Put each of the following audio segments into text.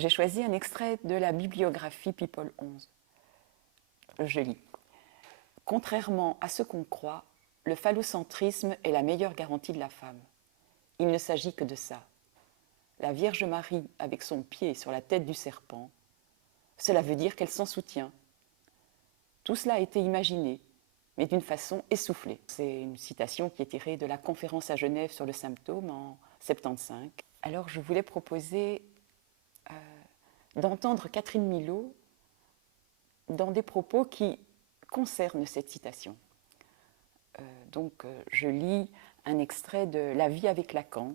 J'ai choisi un extrait de la bibliographie People 11. Je lis. Contrairement à ce qu'on croit, le phallocentrisme est la meilleure garantie de la femme. Il ne s'agit que de ça. La Vierge Marie avec son pied sur la tête du serpent, cela veut dire qu'elle s'en soutient. Tout cela a été imaginé, mais d'une façon essoufflée. C'est une citation qui est tirée de la conférence à Genève sur le symptôme en 1975. Alors je voulais proposer d'entendre Catherine Milot dans des propos qui concernent cette citation. Je lis un extrait de La vie avec Lacan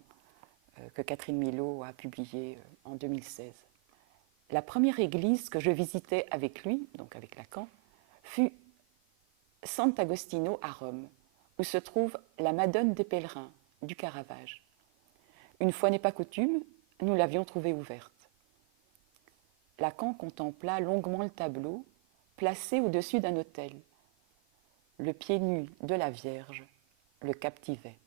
que Catherine Milot a publié en 2016. La première église que je visitais avec lui, donc avec Lacan, fut Sant'Agostino à Rome, où se trouve la Madone des pèlerins du Caravage. Une fois n'est pas coutume, nous l'avions trouvée ouverte. Lacan contempla longuement le tableau, placé au-dessus d'un autel. Le pied nu de la Vierge le captivait.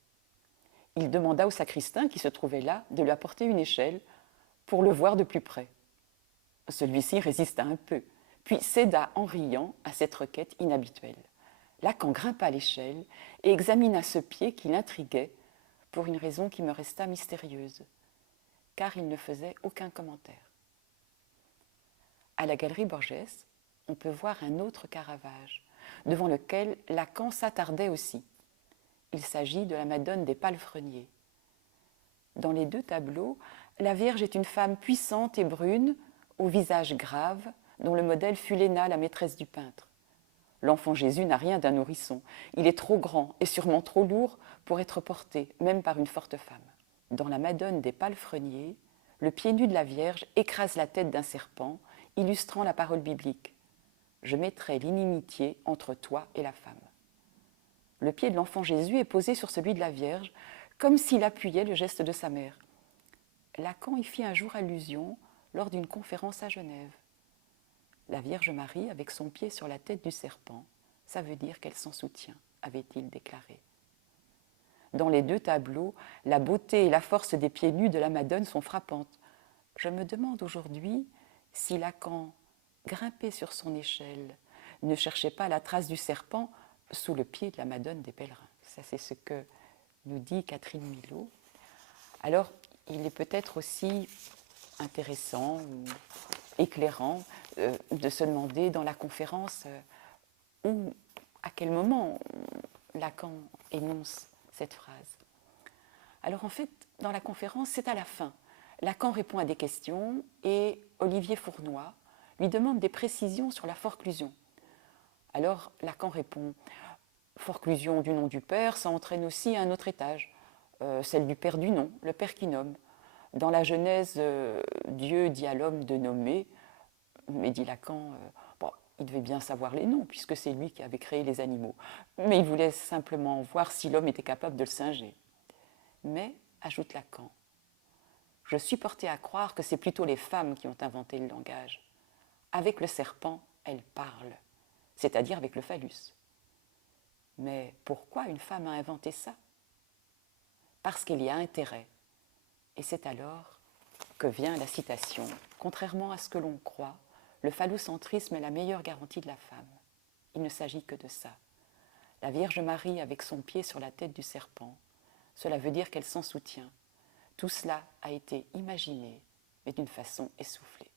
Il demanda au sacristain qui se trouvait là de lui apporter une échelle pour le voir de plus près. Celui-ci résista un peu, puis céda en riant à cette requête inhabituelle. Lacan grimpa l'échelle et examina ce pied qui l'intriguait pour une raison qui me resta mystérieuse, car il ne faisait aucun commentaire. À la galerie Borges, on peut voir un autre Caravage, devant lequel Lacan s'attardait aussi. Il s'agit de la Madone des Palefreniers. Dans les deux tableaux, la Vierge est une femme puissante et brune, au visage grave, dont le modèle fut Léna, la maîtresse du peintre. L'enfant Jésus n'a rien d'un nourrisson. Il est trop grand et sûrement trop lourd pour être porté, même par une forte femme. Dans la Madone des Palefreniers, le pied nu de la Vierge écrase la tête d'un serpent, illustrant la parole biblique. « Je mettrai l'inimitié entre toi et la femme ». Le pied de l'enfant Jésus est posé sur celui de la Vierge, comme s'il appuyait le geste de sa mère. Lacan y fit un jour allusion lors d'une conférence à Genève. La Vierge Marie, avec son pied sur la tête du serpent, ça veut dire qu'elle s'en soutient, avait-il déclaré. Dans les deux tableaux, la beauté et la force des pieds nus de la Madone sont frappantes. Je me demande aujourd'hui si Lacan, grimpé sur son échelle, ne cherchait pas la trace du serpent sous le pied de la Madone des pèlerins. Ça, c'est ce que nous dit Catherine Milot. Alors, il est peut-être aussi intéressant ou éclairant de se demander dans la conférence où, à quel moment Lacan énonce cette phrase. Alors en fait, dans la conférence, c'est à la fin. Lacan répond à des questions et Olivier Fournoy lui demande des précisions sur la forclusion. Alors Lacan répond « Forclusion du nom du Père, ça entraîne aussi un autre étage, celle du Père du nom, le Père qui nomme. Dans la Genèse, Dieu dit à l'homme de nommer, mais dit Lacan, il devait bien savoir les noms, puisque c'est lui qui avait créé les animaux. Mais il voulait simplement voir si l'homme était capable de le singer. Mais, ajoute Lacan, je suis porté à croire que c'est plutôt les femmes qui ont inventé le langage. Avec le serpent, elles parlent, c'est-à-dire avec le phallus. Mais pourquoi une femme a inventé ça? Parce qu'il y a intérêt. Et c'est alors que vient la citation. Contrairement à ce que l'on croit, le phallocentrisme est la meilleure garantie de la femme. Il ne s'agit que de ça. La Vierge Marie avec son pied sur la tête du serpent, cela veut dire qu'elle s'en soutient. Tout cela a été imaginé, mais d'une façon essoufflée.